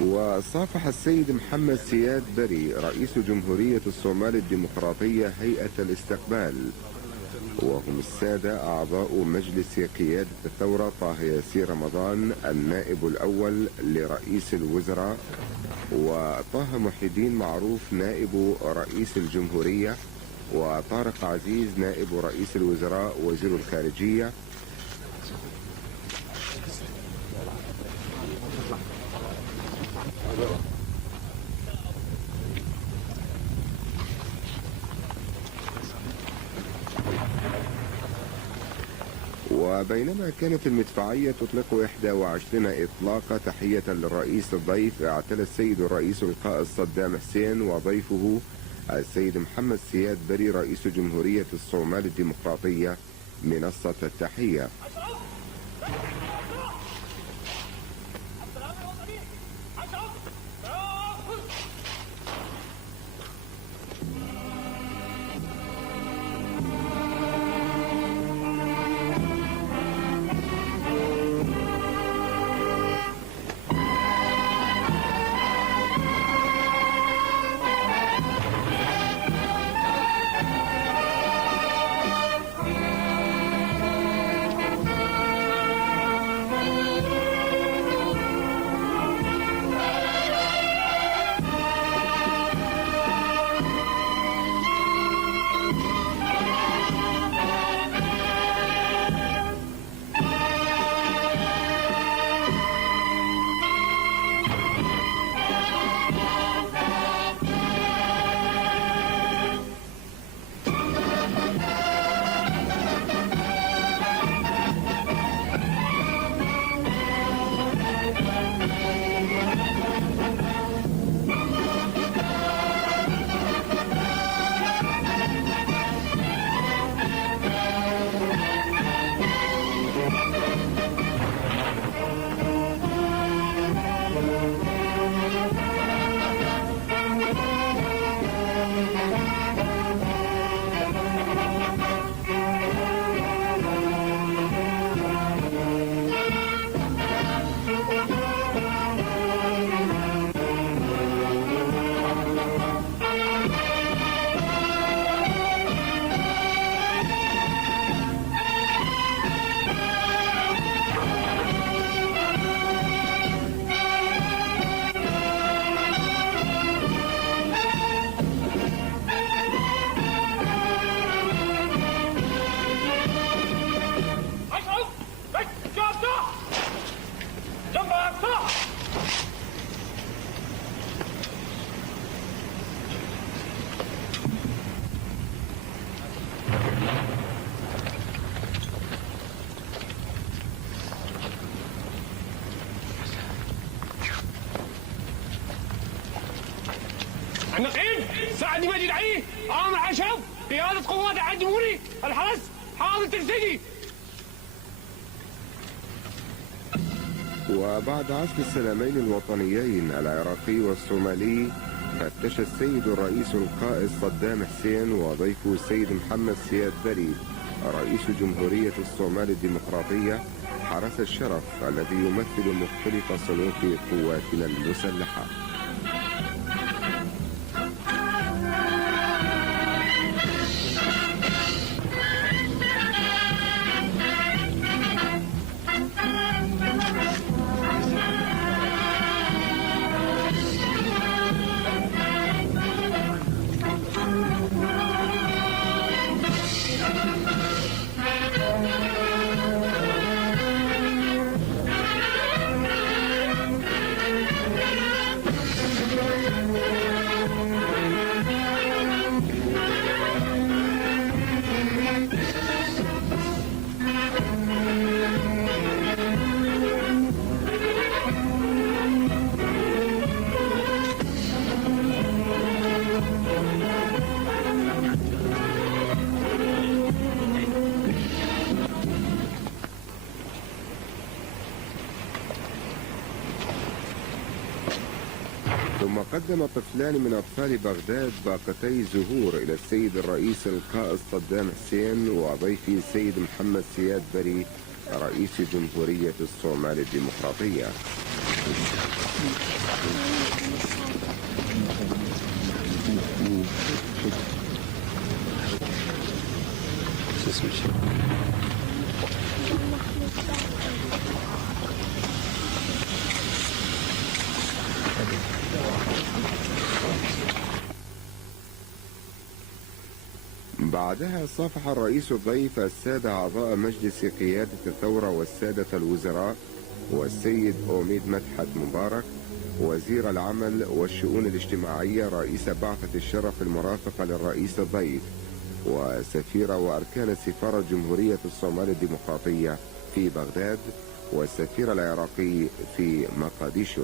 وصافح السيد محمد سياد بري رئيس جمهورية الصومال الديمقراطية هيئة الاستقبال، وهم السادة أعضاء مجلس قيادة الثورة طه ياسين رمضان النائب الأول لرئيس الوزراء، وطه محي الدين معروف نائب رئيس الجمهورية، وطارق عزيز نائب رئيس الوزراء وزير الخارجية، وبينما كانت المدفعية تطلق 21 إطلاقة تحية للرئيس الضيف، اعتلى السيد الرئيس القائد صدام حسين وضيفه السيد محمد سياد بري رئيس جمهورية الصومال الديمقراطية منصة التحية. النقيب سعد مجيد علي عامر عشب قيادة قوات الجمهوري الحرس حاضر ترسيدي. وبعد عقد السلامين الوطنيين العراقي والصومالي، فتش السيد الرئيس القائد صدام حسين وضيفه السيد محمد سياد بري رئيس جمهورية الصومال الديمقراطية حرس الشرف الذي يمثل مختلف صنوف قواتنا المسلحة. ثم قدم طفلان من أطفال بغداد باقتي زهور إلى السيد الرئيس القائد صدام حسين وضيفه السيد محمد سياد بري رئيس جمهورية الصومال الديمقراطية. بعدها صافح الرئيس الضيف السادة أعضاء مجلس قيادة الثورة والسادة الوزراء والسيد أوميد مدحت مبارك وزير العمل والشؤون الاجتماعية رئيس بعثة الشرف المرافقة للرئيس الضيف وسفير وأركان سفارة جمهورية الصومال الديمقراطية في بغداد والسفير العراقي في مقاديشو.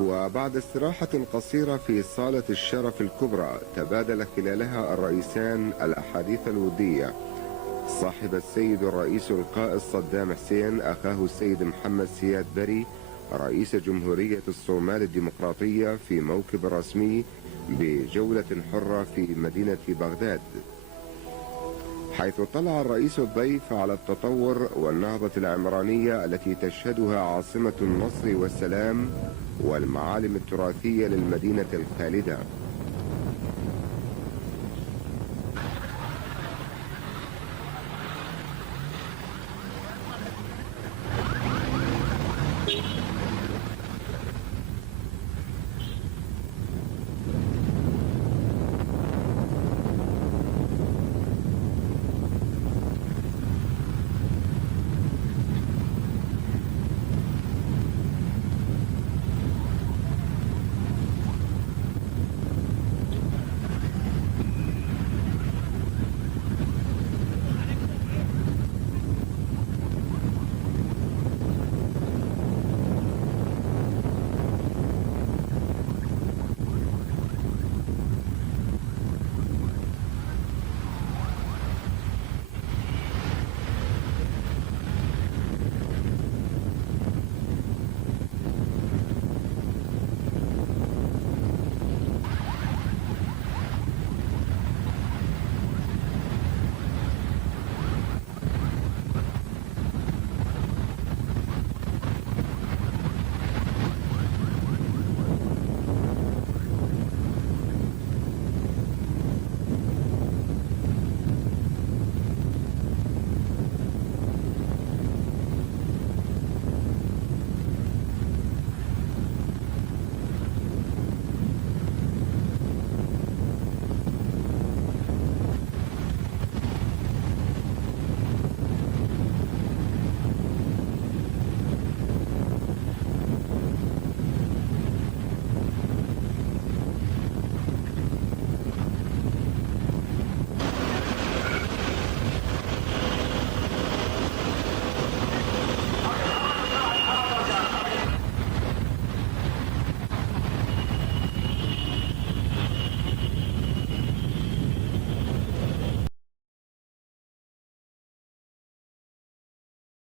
وبعد استراحة قصيرة في صالة الشرف الكبرى تبادل خلالها الرئيسان الأحاديث الودية. صاحب السيد الرئيس القائد صدام حسين أخاه السيد محمد سياد بري رئيس جمهورية الصومال الديمقراطية في موكب رسمي بجولة حرة في مدينة بغداد، حيث اطلع الرئيس الضيف على التطور والنهضة العمرانية التي تشهدها عاصمة النصر والسلام والمعالم التراثية للمدينة الخالدة.